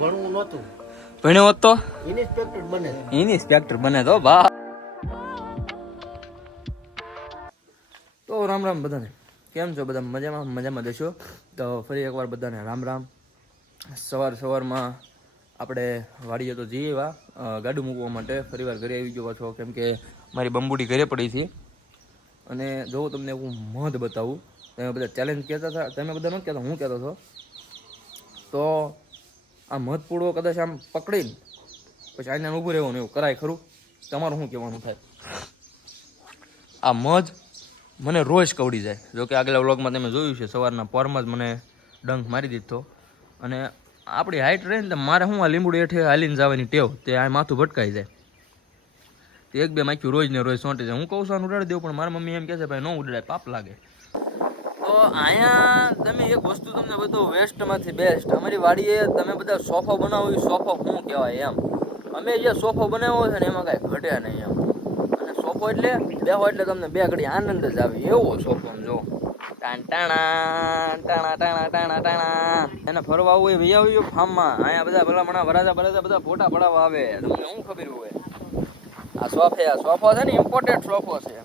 ભણવું નહોતું. ભણ્યો હોત તો ઇન્સ્પેક્ટર બને તો બા. તો રામ રામ બધાને, કેમ છો બધા? મજામાં દેશો. તો ફરી એકવાર બધાને રામ રામ. સવારમાં આપણે વાડીએ તો જઈએ એવા ગાડું મૂકવા માટે ફરીવાર ઘરે આવી ગયો છો, કેમ કે મારી બંબુડી ઘરે પડી હતી. અને જો તમને હું મધ બતાવું, તમે બધા ચેલેન્જ કહેતા હતા, તમે બધા નથી કહેતા, હું કહેતો હતો. તો આ મધ પૂડવો કદાચ આમ પકડીને પછી આને ઊભું રહેવાનું એવું કરાય ખરું? તમારું શું કહેવાનું થાય? આ મધ મને રોજ કવડી જાય. જોકે આગલા વ્લોગમાં તમે જોયું છે, સવારના પોરમાં જ મને ડંખ મારી દીધો. અને આપણી હાઈટ રહે ને, મારે શું આ લીંબુડી હેઠે હાલીને જવાની ટેવ, તે આ માથું ભટકાઈ જાય. તે એક બે માખ્યું રોજ ને રોજ સોંટી જાય. હું કહું છું ઉડાડી દેવું, પણ મારા મમ્મી એમ કહે છે ભાઈ ન ઉડાડાય, પાપ લાગે. તો અહીંયા તમે એક વસ્તુ તમને બધું વેસ્ટમાંથી બેસ્ટ, અમારી વાડીએ તમે બધા સોફો બનાવો, એ સોફો શું કહેવાય એમ. અમે જે સોફો બનાવ્યો છે ને એમાં કાંઈ ઘટે નહીં એમ. અને સોફો એટલે બેહો એટલે તમને બે ઘડી આનંદ જ આવે એવો સોફો. જો ટાણા એને ફરવા આવું એ ભાઈ આવ્યું ફાર્મમાં. અહીંયા બધા ભલામણા વરાજા બધા ફોટા પડાવવા આવે. તમને શું ખબર હોય? આ સોફો છે ને, ઇમ્પોર્ટેન્ટ સોફો છે.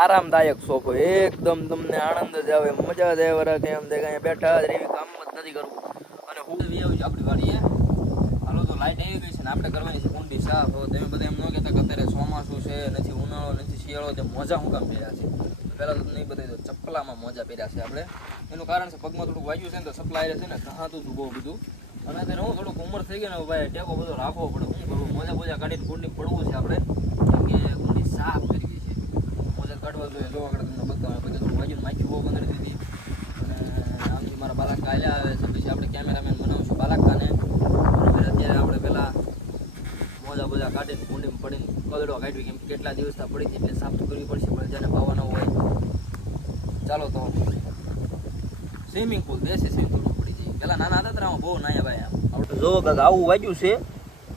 આરામદાયક સોફો, એકદમ તમને આનંદ જ આવે, મજા જ આવે. રાખે એમ દેખાય અહીંયા બેઠા જ એવી કામ જ નથી કરવું. અને હું આવી છું આપણી વાડીએ. હાલો તો લાઈટ આવી ગઈ છે ને આપણે કરવાની છે કુંડી સાફ. તમે બધા એમ ન કહેતા કે અત્યારે ચોમાસું છે, નથી ઉનાળો, નથી શિયાળો, તે મોજા શું કામ પહેર્યા છે? પહેલાં તો નહીં બતાવી દો, ચપ્પલામાં મોજા પહેર્યા છે આપણે. એનું કારણ છે પગમાં થોડુંક વાગ્યું છે ને, તો સપ્લાય છે ને કહાતું હતું બહુ બધું. અને અત્યારે હું થોડુંક ઉંમર થઈ ગઈ ને ભાઈ, ટેકો બધો રાખવો પડે. શું કરવું? મોજા કાઢીને કુંડી પડવું છે આપણે, કેમ કે કુંડી સાફ કરવી છે. મોજા કાઢવા જોઈએ. જો આગળ તમને બતાવે બધું થોડું વાગ્યું માખી બહુ બંધ દીધી. અને આમથી મારા બાલાકા આલ્યા આવે છે. પછી આપણે કેમેરામેન બનાવશું બાલાકાને. અત્યારે આપણે પહેલાં મોજા કાઢીને કુંડીમાં પડીને કલડો કાઢવી, કેમ કેટલા દિવસથી પડી હતી એટલે સાફ કરવી પડશે. પણ જેને પાવાનો હોય ચાલો તો સ્વિમિંગ પુલ, દેશી સ્વિમિંગ પુલ પડી જાય. પહેલાં નાના હતા ત્યારે બહુ નાયા ભાઈ. આમ જો કાંક આવું વાગ્યું છે,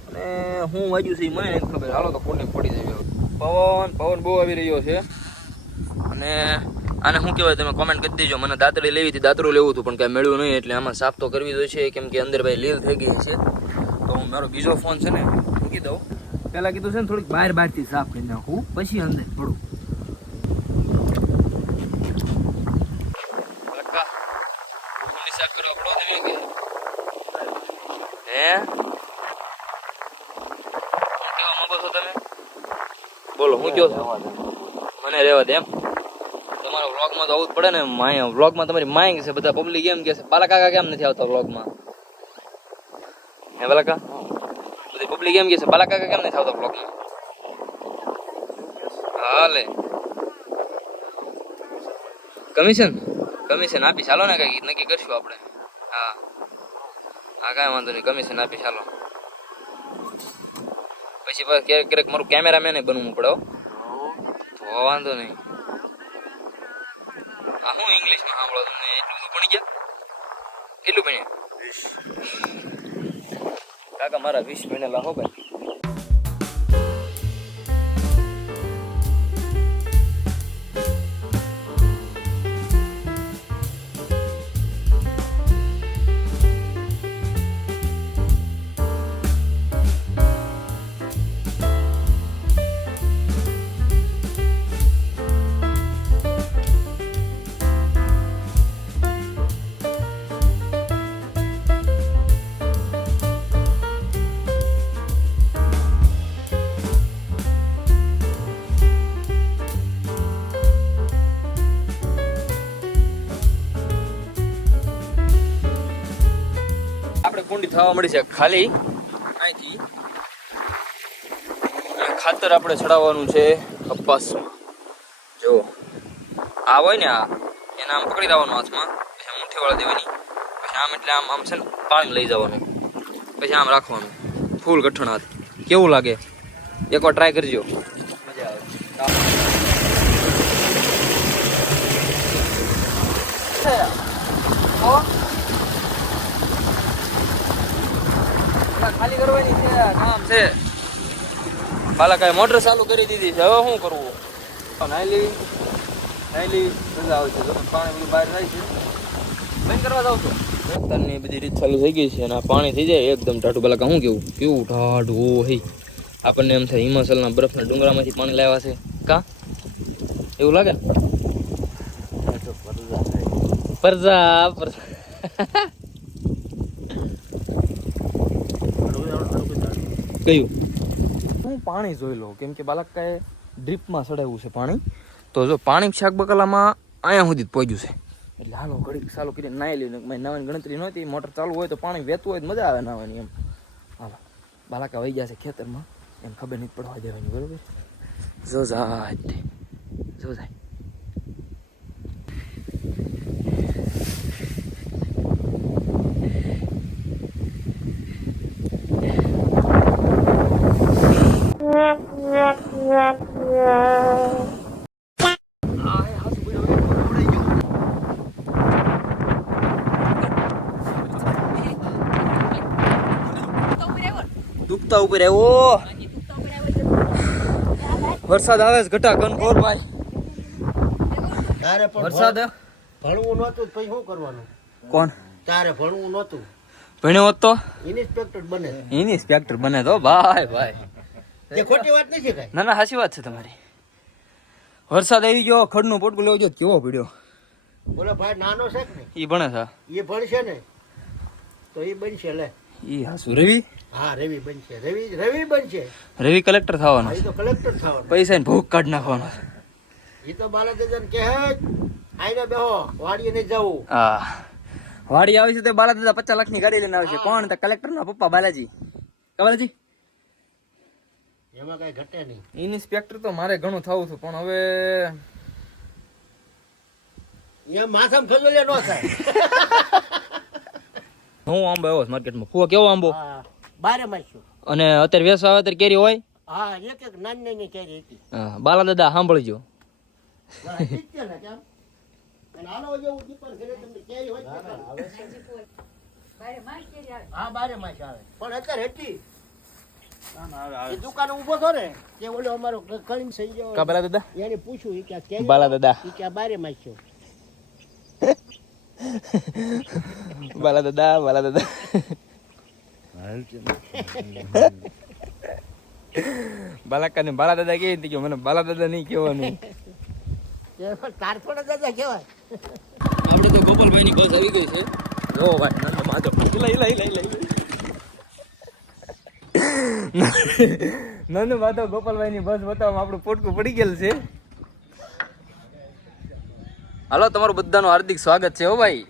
અને હું વાગ્યું છે એ મને નથી ખબર. હાલો તો કુંડી પડી જાય. પવન બહુ આવી રહ્યો છે. અને આને શું કહેવાય તમે કોમેન્ટ કરી દેજો. મને દાંતડી લેવી હતી, દાંતરું લેવું હતું, પણ કાંઈ મળ્યું નહીં. એટલે આમાં સાફ તો કરવી જોઈએ, કેમ કે અંદર ભાઈ લીલ થઈ ગઈ છે. તો હું મારો બીજો ફોન છે ને મૂકી દઉં. પહેલાં કીધું છે ને થોડીક બહારથી સાફ કરી નાખું, પછી અંદર થોડું. સાફ કરવા પડો તમે કે હે કેવા માંગો છો તમે? બોલો, હું કહો છો? મને રહેવા દે એમ. તમારા વ્લોગમાં તો આવું જ પડે ને. વ્લોગમાં તમારી માંગ છે, બધા પબ્લિક એમ કે છે બાલા કાકા કેમ નથી આવતા વ્લોગમાં? હે બાલા કાકા, બધી પબ્લિક એમ કે છે બાલા કાકા કેમ નથી આવતા વ્લોગમાં? હાલે કમિશન આપી ચાલો ને, કઈ નક્કી કરશું આપણે. હા કાંઈ વાંધો નહીં, કમિશન આપી ચાલો. પછી ક્યારેક મારું કેમેરામેન બનવું પડે તો વાંધો નહીં. હા હું ઇંગ્લિશમાં સાંભળો તમને? એટલું બધું ભણી ગયા? કેટલું ભણ્યા કાકા? મારા 20 ભણેલા હો ભાઈ. કુંડી થવા મળી છે ખાલી. અહીંથી ખાતર આપણે ચડાવવાનું છે કપાસમાં. જો આ હોય ને, આ એને આમ પકડી દેવાનું હાથમાં, પછી આમ મુઠ્ઠી વાળા દેવાની, પછી આમ એટલે આમ છે ને પાણી લઈ જવાનું, પછી આમ રાખવાનું ફૂલ ગઠ્ઠણ હાથ. કેવું લાગે? એકવાર ટ્રાય કરજો, મજા આવે. ખાલી કરવાની છે, કામ છે. બાલાકાએ મોટર ચાલુ કરી દીધી છે. હવે શું કરવું? નાયલી મજા આવે છે. પાણી બધું બહાર જાય છે. બંધ કરવા જાવ છો રસ્તાની બધી રીત ચાલુ થઈ ગઈ છે અને આ પાણી થઈ જાય એકદમ ટાઢું પેલા હું કેવું ટાઢું હે આપણને એમ થાય હિમાચલના બરફના ડુંગરામાંથી પાણી લાવ્યા છે કા એવું લાગે પરજા કયું હું પાણી જોઈ લઉં કેમ કે બાલકાએ ડ્રીપમાં ચડાવ્યું છે પાણી તો જો પાણી શાક બકાલામાં અહીંયા સુધી જ પહોંચ્યું છે એટલે હાલો ઘડીક ચાલુ કરીને નાહી લઈને નાવાની ગણતરી નહોતી મોટર ચાલુ હોય તો પાણી વહેતું હોય તો મજા આવે નાવાની એમ હાલો બાલાકા વહી ગયા છે ખેતરમાં એમ ખબર નહીં પડવા દેવાની બરોબર જો જાય ડૂબતા ઉપર આવ્યો વરસાદ આવે છે ઘટા કનખોર ભાઈ તારે પણ વરસાદ ભણવું નહોતું પછી શું કરવાનું કોણ તારે ભણવું નહોતું ભણ્યો હોત તો ઇન્સ્પેક્ટર બને તો ભાઈ તે ખોટી વાત નથી કઈ ના સાચી વાત છે તમારી વરસાદ આવી ગયો ખડનું પોટકું લેવો કેવો પીડ્યો બોલો ભાઈ નાનો છે ને ઈ ભણે છે એ ભણશે ને તો એ બનશે લે ઈ હાસુ રવિ હા રવિ બનશે રવિ બનશે રવિ કલેક્ટર થવાનો એ તો કલેક્ટર થવાનો પૈસા ને ભૂખ કાઢ નાખવાનો એ તો બાલાદાદા કહે આઈને બેહો વાડીએ નહીં જવું હા વાડી આવી છે તો બાલાદાદા 50 લાખની ગાડી લઈને આવે છે કોણ તો કલેક્ટર ના પપ્પા બાલાજી બાલાજી એમાં કઈ ઘટે નહીં ઇન્સ્પેક્ટર તો મારે ઘણું થવું હતું પણ હવે એમ માથામાં ખજોલે નો થાય હું આંબો આવ્યો માર્કેટમાં ફુવા કેવો આંબો બારે માસ્યો અને અત્યારે વેસ આવે અત્યારે કેરી હોય હા એક નાની નાની કેરી હતી હા બાલાદાદા સાંભળજો હા બારે માસ આવે પણ અત્યારે હતી એ દુકાન ઉભો થો ને તે ઓલો અમારો કળીમ થઈ ગયો કા બાલાદાદા એને પૂછ્યું કે કેરી બાલાદાદા કે બારે માસ્યો બાલાદાદા બાલાકા ને બાલાદાદા કે મને બાલાદાદા નહીં કહેવાનું તાર થોડા દાદા કહેવાય આપણે તો ગોપાલભાઈ ની બસ આવી ગઈ છે જો ભાઈ નંદ માધવ નંદ માધવ ગોપાલભાઈ ની બસ બતાવવામાં આપણું પોટકું પડી ગયેલું છે હાલો તમારું બધાનું હાર્દિક સ્વાગત છે હો ભાઈ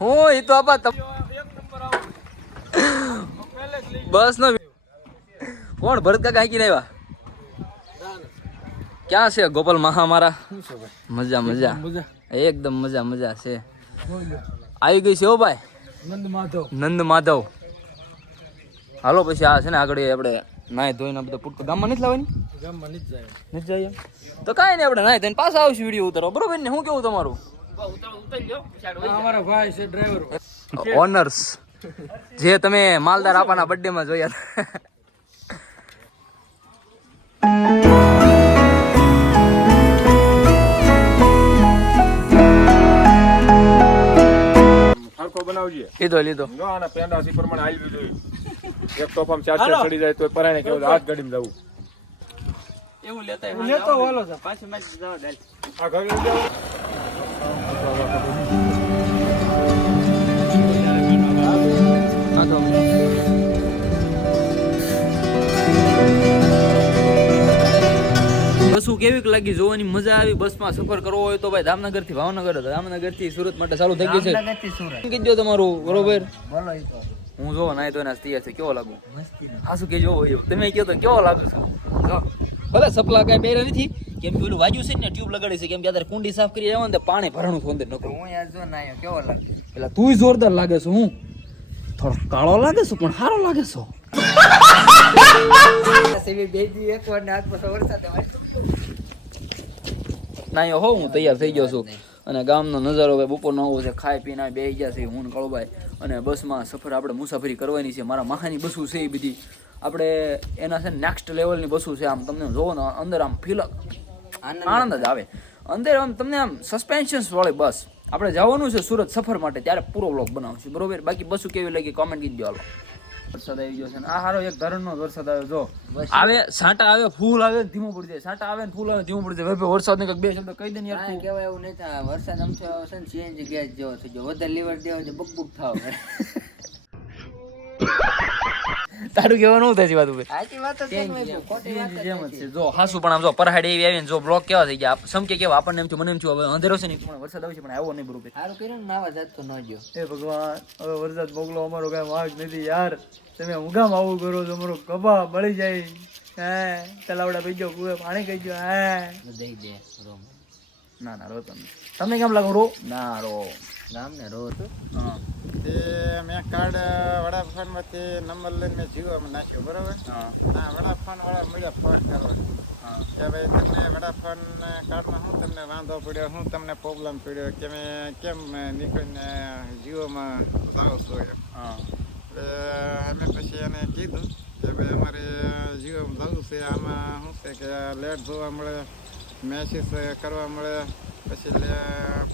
હું એ તો આપા બસ નો કોણ ભરત કાકા હાંકીને આવ્યા ક્યાં છે ગોપાલ મહા મારા મજા એકદમ મજા છે આવી ગઈ છે હો ભાઈ નંદ માધવ હાલો પછી આ છે ને આગળ આપણે નાય ધોઈને બધા પુટકો ગામમાં નથી લાવવાની નથી જાય તો કાંઈ નહીં આપણે નાય ધોઈને પાછા આવશું વિડીયો ઉતારો બરોબર ને શું કેવું તમારું અમારા ભાઈ છે ડ્રાઈવર ઓનર્સ જે તમે માલદાર આપાના બર્થડે માં જોયા સરખો બનાવજે લીધો જો આના પેંડાસી પ્રમાણે હાલવી જોઈએ એક તોફામ ચાર ચડી જાય તો પરાણે કેવું હાથ ગાડીમાં જવું એવું લેતા લેતો વાલો છે પાછી મેચ જવા દે આ ઘરે લઈ જાઓ. બસું કેવી લાગી જોવાની મજા આવી બસમાં સફર કરવો હોય તો ભાઈ જામનગર થી ભાવનગર જામનગર થી સુરત માટે ચાલુ થઈ ગયું છે કીધું તમારું બરોબર હું જો નાય તો તૈયાર છે કેવો લાગુ હા શું કેજો તમે કહો તો કેવો લાગુ છું ભલે સપલા કઈ પહેરે નથી કેમ કે પેલું વાજ્યું છે ને ટ્યુબ લગાડી છે કેમ કે અત્યારે કુંડી સાફ કરી આવ્યો ને પાણી ભરણું છે અંદર નકરું હું યાર જો નાયો કેવો લાગે પેલા તું જોરદાર લાગે છે હું થોડો કાળો લાગે છે પણ સારો લાગે છે નાયો હો હું તૈયાર થઈ ગયો છું અને ગામનો નજારો ભાઈ બપોરનો આવો છે ખાઈ પીને બેસી ગયા છે હું કળુભાઈ અને બસમાં સફર આપણે મુસાફરી કરવાની છે મારા મહાની બસો છે એ બધી આપણે એના છે નેક્સ્ટ લેવલની બસો છે આમ તમને જોવો ને અંદર આમ ફીલ આનંદ જ આવે અંદર આમ તમને આમ સસ્પેન્શન્સ વાળી બસ આપણે જવાનું છે સુરત સફર માટે, ત્યારે પૂરો વ્લોગ બનાવશું બરોબર. બાકી બસું કેવી લાગી કોમેન્ટ કીજો. હાલો વરસાદ આવી ગયો છે ને આ હારો એક ધરણનો વરસાદ આવ્યો. જો આવે સાંટા આવે ફૂલ આવે ને ધીમો પડી જાય, સાંટા આવે ને ફૂલ આવે ધીમો પડી જાય. હવે વરસાદ ને કંઈક બે શબ્દ કહી દે ને યાર. કાંઈ કહેવાય એવું નહીં થાય. વરસાદ આમ થયો છે ને સીએનજી ગેસ જેવો થઈ ગયો. વધારે લીવર દેવો છે બકબુક થાવ. તારું કહેવાનું થાય છે વાત ઉપર. સાચી વાત જ છે ને ભાઈ, ખોટી વાત જ જેમ જ નથી. છે. જો હાસુ પણ આમ જો પરહાડી એવી આવીને જો બ્લોક કેવા થઈ ગયા. સમકે કેવા આપણને એમ થયું, મને એમ થયું હવે અંધેરો છે ને પણ વરસાદ આવશે, પણ આવ્યો નહીં બરોબર. સારું કર્યું ને નાવા જાત તો ન ગયો. એ ભગવાન હવે વરસાદ મોકલો, અમારો કઈ વાંક નથી યાર. તમે ઊંઘામ આવું કરો છો, અમારો કપા બળી જાય. હે તલાવડા પી ગયો, કુએ પાણી કહી ગયો. હે દઈ દે રોમ. ના ના રો તમે કેમ લાગો રો ના રો ગામને રો તો હા તે મેં કાર્ડ વડાફોનમાંથી નંબર લઈને મેં જીવોમાં નાખ્યો બરાબર. હા હા વડાફોન વાળા મળ્યા ફોન કરવા હા કે ભાઈ તમને વડાફોન કાર્ડમાં શું તમને વાંધો પડ્યો, શું તમને પ્રોબ્લેમ પડ્યો, કે મેં કેમ નીકળીને જીઓમાં જાઓ છો એમ. હા એટલે અમે પછી એને કીધું કે ભાઈ અમારે જીઓમાં જવું છે, આમાં શું છે કે લેટ જોવા મળે, મેસેજ કરવા મળે, પછી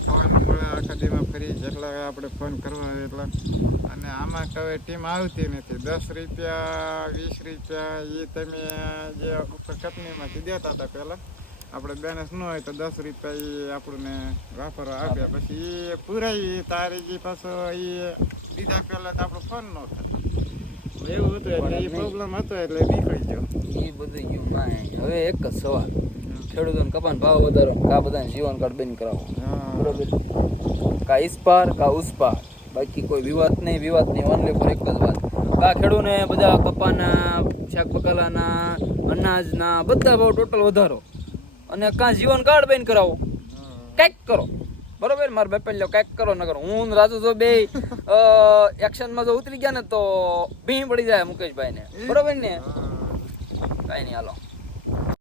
ફોન મળે આખા દીમાં ફરી જેટલા આપણે ફોન કરવા હોય એટલા. અને આમાં કઈ ટીમ આવતી નથી. 10 રૂપિયા 20 રૂપિયા એ તમે જે ઉપર કંપનીમાંથી દેતા હતા પહેલાં, આપણે બેલેન્સ ન હોય તો 10 રૂપિયા એ આપણને વાપરવા આપ્યા. પછી એ પૂરાઈ તારી જે પાછો એ દીધા પહેલાં તો આપણો ફોન ન થાય એવું હતું. એટલે એ પ્રોબ્લેમ હતો એટલે નીકળી ગયો. એ બધું ગયું ના. હવે એક જ સવાલ, ખેડૂતોને કપાન ભાવ વધારો, કા બધાને જીવન કાર્ડ બંધ કરાવો બરોબર, કા ઇસ્પાર કા ઉસ્પાર, બાકી કોઈ વિવાદ નહીં. ઓનલી ફોર એક જ વાત, કા ખેડૂને બધા કપાના, શાક બકાલાના, અનાજના બધા ભાવ ટોટલ વધારો, અને કા જીવન કાર્ડ બંધ કરાવો. કંઈક કરો બરોબર. મારા બાપા લો કંઈક કરો ન કરો. હું ને રાજુ જો બે એક્શનમાં જો ઉતરી ગયા ને તો ભીં પડી જાય મુકેશભાઈ ને બરોબર ને. કાંઈ નહીં હાલો.